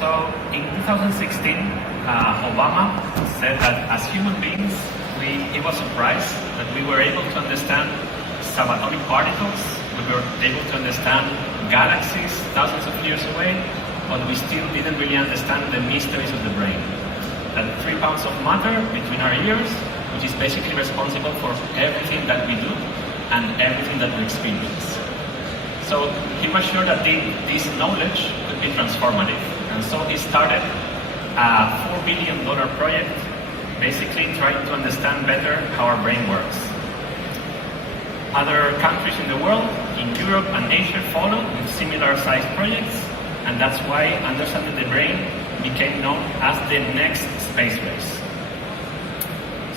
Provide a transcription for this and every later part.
So in 2016, Obama said that as human beings, he was surprised that we were able to understand subatomic particles, we were able to understand galaxies thousands of years away, but we still didn't really understand the mysteries of the brain. That 3 pounds of matter between our ears, which is basically responsible for everything that we do and everything that we experience. So he was sure that this knowledge could be transformative. And so he started a $4 billion project, basically trying to understand better how our brain works. Other countries in the world, in Europe and Asia, followed with similar sized projects, and that's why understanding the brain became known as the next space race.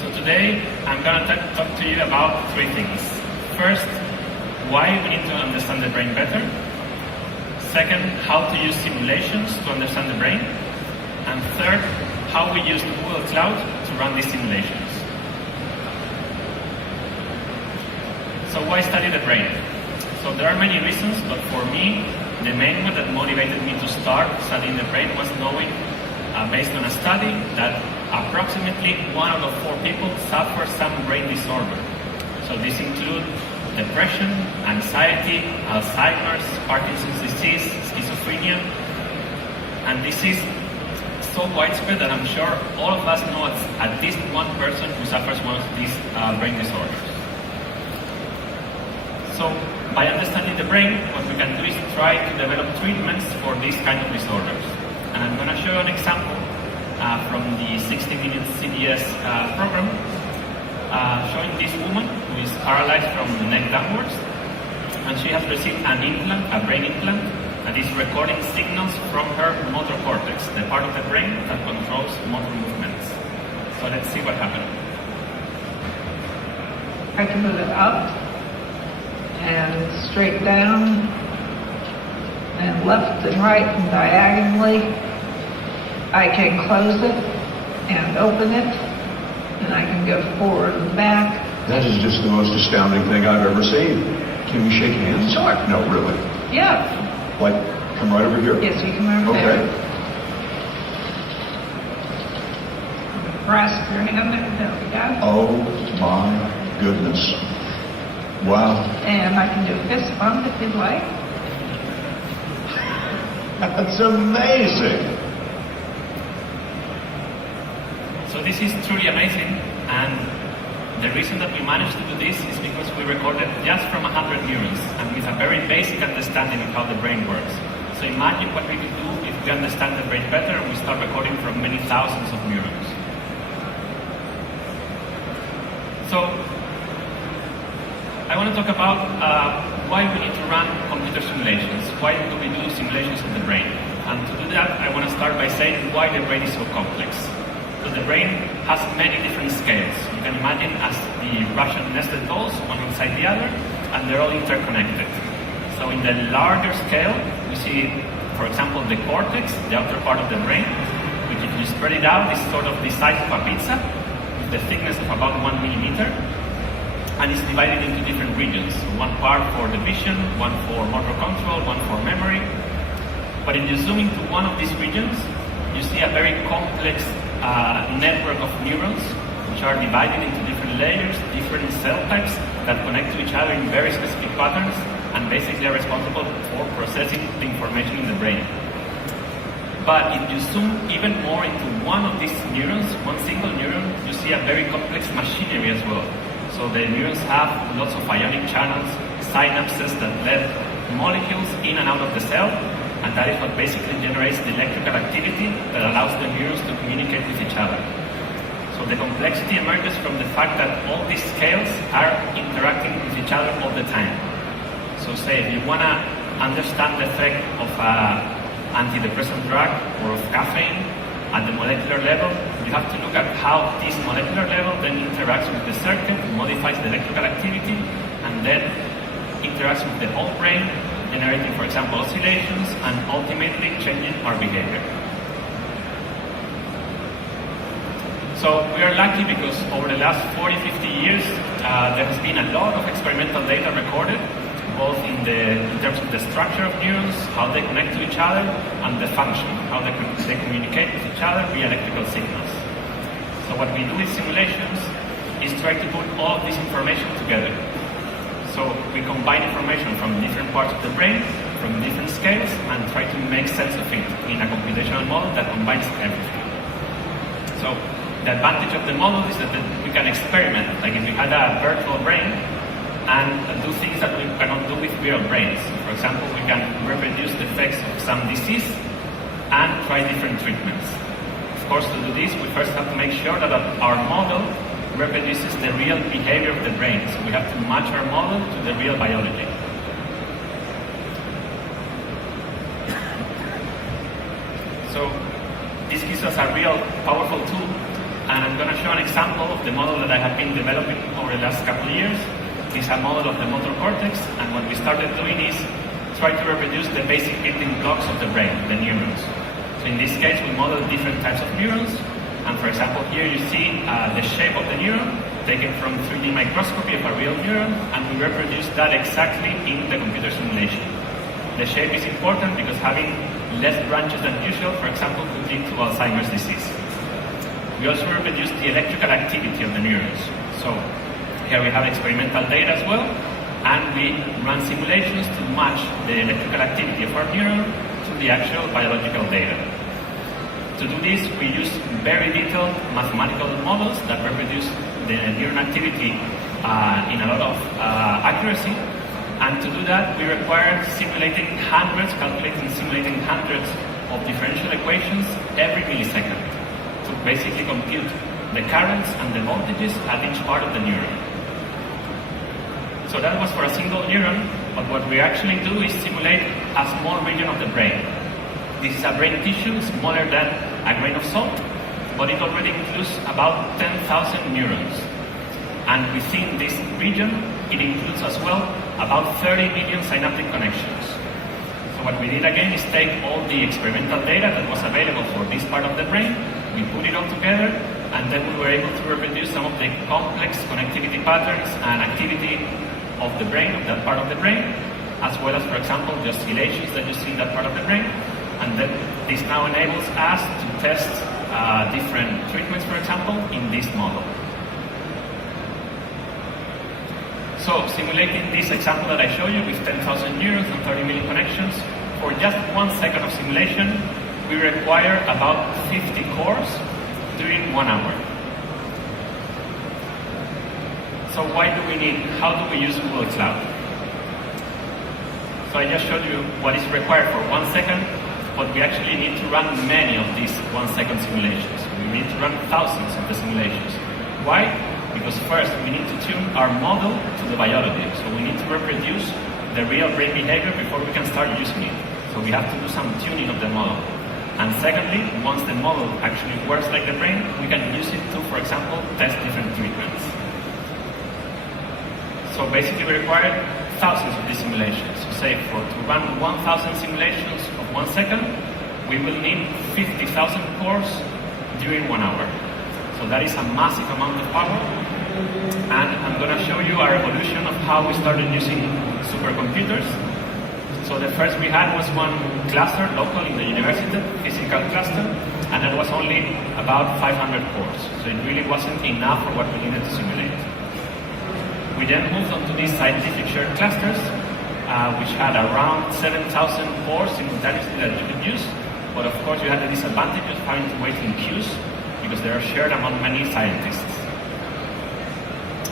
So today, I'm going to talk to you about 3 things. First, why we need to understand the brain better. Second, how to use simulations to understand the brain. And third, how we use the Google Cloud to run these simulations. So why study the brain? So there are many reasons, but for me, the main one that motivated me to start studying the brain was knowing, based on a study, that approximately 1 out of 4 people suffer some brain disorder. So these include depression, anxiety, Alzheimer's, Parkinson's disease, schizophrenia, and this is so widespread that I'm sure all of us know at least one person who suffers one of these brain disorders. So by understanding the brain, what we can do is try to develop treatments for these kind of disorders. And I'm going to show you an example from the 60 Minutes CBS program, showing this woman who is paralyzed from the neck downwards, and she has received an implant, a brain implant, that is recording signals from her motor cortex, the part of the brain that controls motor movements. So let's see what happened. I can move it up and straight down and left and right and diagonally. I can close it and open it, and I can go forward and back. That is just the most astounding thing I've ever seen. Can we shake hands? Sure. No, really. Yeah. Like, come right over here? Yes, you can over there. Okay. Grasp your hand there. There we go. Oh my goodness. Wow. And I can do a fist bump if you'd like. That's amazing. So this is truly amazing, and the reason that we managed to do this is because we recorded just from 100 neurons and with a very basic understanding of how the brain works. So imagine what we could do if we understand the brain better and we start recording from many thousands of neurons. So I want to talk about why we need to run computer simulations. Why do we do simulations of the brain? And to do that, I want to start by saying why the brain is so complex. So the brain has many different scales. You can imagine as the Russian nested dolls, one inside the other, and they're all interconnected. So in the larger scale, we see, for example, the cortex, the outer part of the brain, which if you spread it out is sort of the size of a pizza, with the thickness of about 1 millimeter, and it's divided into different regions. One part for the vision, one for motor control, one for memory. But if you zoom into one of these regions, you see a very complex network of neurons, which are divided into different layers, different cell types that connect to each other in very specific patterns, and basically are responsible for processing the information in the brain. But if you zoom even more into one of these neurons, one single neuron, you see a very complex machinery as well. So the neurons have lots of ionic channels, synapses that let molecules in and out of the cell, and that is what basically generates the electrical activity that allows the neurons to communicate with each other. So the complexity emerges from the fact that all these scales are interacting with each other all the time. So say if you want to understand the effect of an antidepressant drug or of caffeine at the molecular level, you have to look at how this molecular level then interacts with the circuit, modifies the electrical activity, and then interacts with the whole brain, generating, for example, oscillations, and ultimately changing our behavior. So we are lucky because over the last 40, 50 years, there has been a lot of experimental data recorded both in terms of the structure of neurons, how they connect to each other, and the function, how they communicate with each other via electrical signals. So what we do with simulations is try to put all of this information together. So we combine information from different parts of the brain, from different scales, and try to make sense of it in a computational model that combines everything. So the advantage of the model is that we can experiment, like if we had a virtual brain, and do things that we cannot do with real brains. For example, we can reproduce the effects of some disease and try different treatments. Of course, to do this, we first have to make sure that our model reproduces the real behavior of the brain. So we have to match our model to the real biology. So this gives us a real powerful tool, and I'm going to show an example of the model that I have been developing over the last couple of years. This is a model of the motor cortex, and what we started doing is try to reproduce the basic building blocks of the brain, the neurons. So in this case, we model different types of neurons, and for example, here you see the shape of the neuron taken from 3D microscopy of a real neuron, and we reproduce that exactly in the computer simulation. The shape is important because having less branches than usual, for example, could lead to Alzheimer's disease. We also reproduce the electrical activity of the neurons. So here we have experimental data as well, and we run simulations to match the electrical activity of our neuron to the actual biological data. To do this, we use very detailed mathematical models that reproduce the neuron activity in a lot of accuracy. And to do that, we require calculating simulating hundreds of differential equations every millisecond to basically compute the currents and the voltages at each part of the neuron. So that was for a single neuron, but what we actually do is simulate a small region of the brain. This is a brain tissue smaller than a grain of salt, but it already includes about 10,000 neurons. And within this region, it includes as well about 30 million synaptic connections. So what we did again is take all the experimental data that was available for this part of the brain, we put it all together, and then we were able to reproduce some of the complex connectivity patterns and activity of the brain, of that part of the brain, as well as, for example, the oscillations that you see in that part of the brain. And then this now enables us to test different treatments, for example, in this model. So simulating this example that I show you with 10,000 neurons and 30 million connections, for just 1 second of simulation, we require about 50 cores during 1 hour. So how do we use Google Cloud? So I just showed you what is required for 1 second, but we actually need to run many of these 1 second simulations. We need to run thousands of the simulations. Why? Because first we need to tune our model to the biology. So we need to reproduce the real brain behavior before we can start using it. So we have to do some tuning of the model. And secondly, once the model actually works like the brain, we can use it to, for example, test different treatments. So basically we require thousands of these simulations. So say to run 1,000 simulations of 1 second, we will need 50,000 cores during 1 hour. So that is a massive amount of power. And I'm going to show you our evolution of how we started using supercomputers. So the first we had was one cluster local in the university, physical cluster, and that was only about 500 cores. So it really wasn't enough for what we needed to simulate. We then moved on to these scientific shared clusters, which had around 7,000 cores simultaneously that you could use. But of course, you had the disadvantage of having to wait in queues because they are shared among many scientists.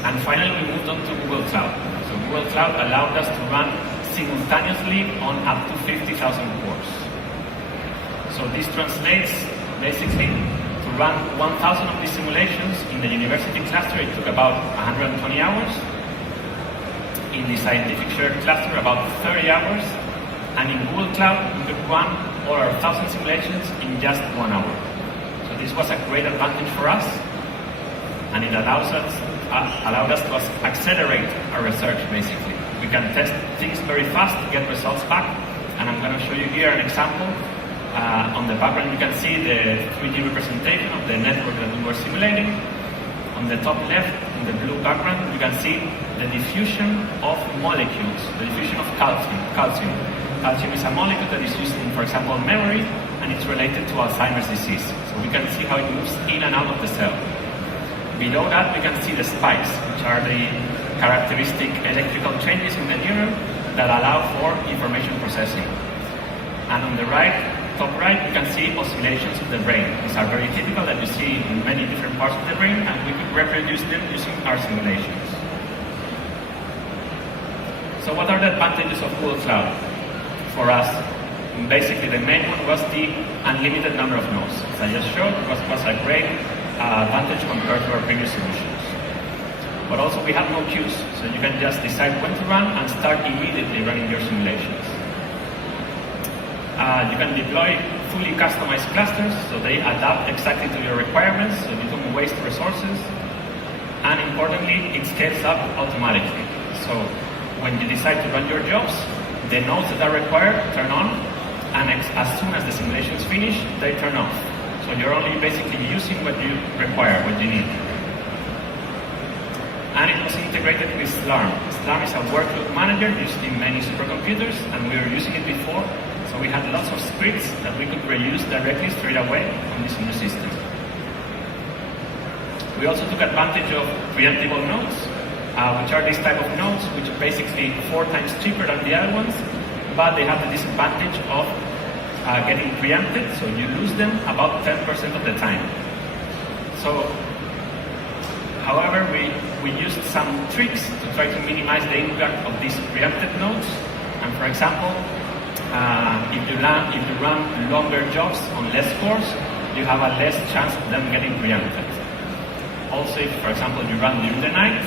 And finally, we moved on to Google Cloud. So Google Cloud allowed us to run simultaneously on up to 50,000 cores. So this translates basically to run 1,000 of these simulations in the university cluster. It took about 120 hours. In the scientific shared cluster, about 30 hours. And in Google Cloud, we could run all our 1,000 simulations in just 1 hour. So this was a great advantage for us, and it allowed us to accelerate our research, basically. We can test things very fast to get results back, and I'm going to show you here an example. On the background, you can see the 3D representation of the network that we were simulating. On On the top left, in the blue background, you can see the diffusion of molecules, the diffusion of calcium. Calcium is a molecule that is used in, for example, memory, and it's related to Alzheimer's disease. So we can see how it moves in and out of the cell. Below that, we can see the spikes, which are the characteristic electrical changes in the neuron that allow for information processing. And on the top right, you can see oscillations of the brain. These are very typical that you see in many different parts of the brain, and we could reproduce them using our simulations. So what are the advantages of Google Cloud for us? Basically, the main one was the unlimited number of nodes. As I just showed, it was a great advantage compared to our previous solutions. But also we have no queues, so you can just decide when to run and start immediately running your simulations. You can deploy fully customized clusters, so they adapt exactly to your requirements, so you don't waste resources. And importantly, it scales up automatically. So when you decide to run your jobs, the nodes that are required turn on, and as soon as the simulation is finished, they turn off. So you're only basically using what you require, what you need. And it was integrated with Slarm. Slarm is a workload manager used in many supercomputers, and we were using it before. So we had lots of scripts that we could reuse directly straight away on this new system. We also took advantage of preemptible nodes, which are these type of nodes, which are basically 4 times cheaper than the other ones, but they have the disadvantage of getting preempted, so you lose them about 10% of the time. So, however, we used some tricks to try to minimize the impact of these preempted nodes. And for example, if you run longer jobs on less cores, you have a less chance of them getting preempted. Also, if, for example, you run during the night,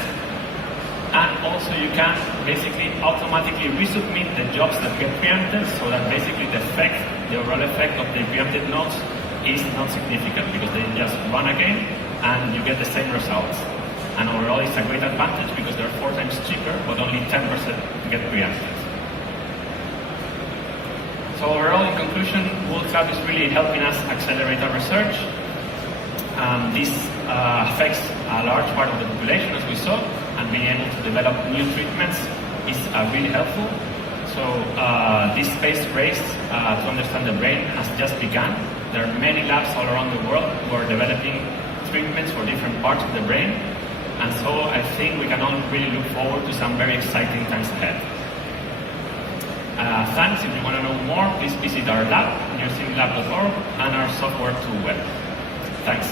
and also you can basically automatically resubmit the jobs that get preempted, so that basically the overall effect of the preempted nodes is not significant, because they just run again and you get the same results. And overall, it's a great advantage because they're 4 times cheaper, but only 10% get preempted. So overall, in conclusion, Google Cloud is really helping us accelerate our research. This affects a large part of the population, as we saw, and being able to develop new treatments is really helpful. So this space race to understand the brain has just begun. There are many labs all around the world who are developing treatments for different parts of the brain. And so I think we can all really look forward to some very exciting times ahead. Thanks. If you want to know more, please visit our lab, newsimlab.org, and our software tool web. Thanks.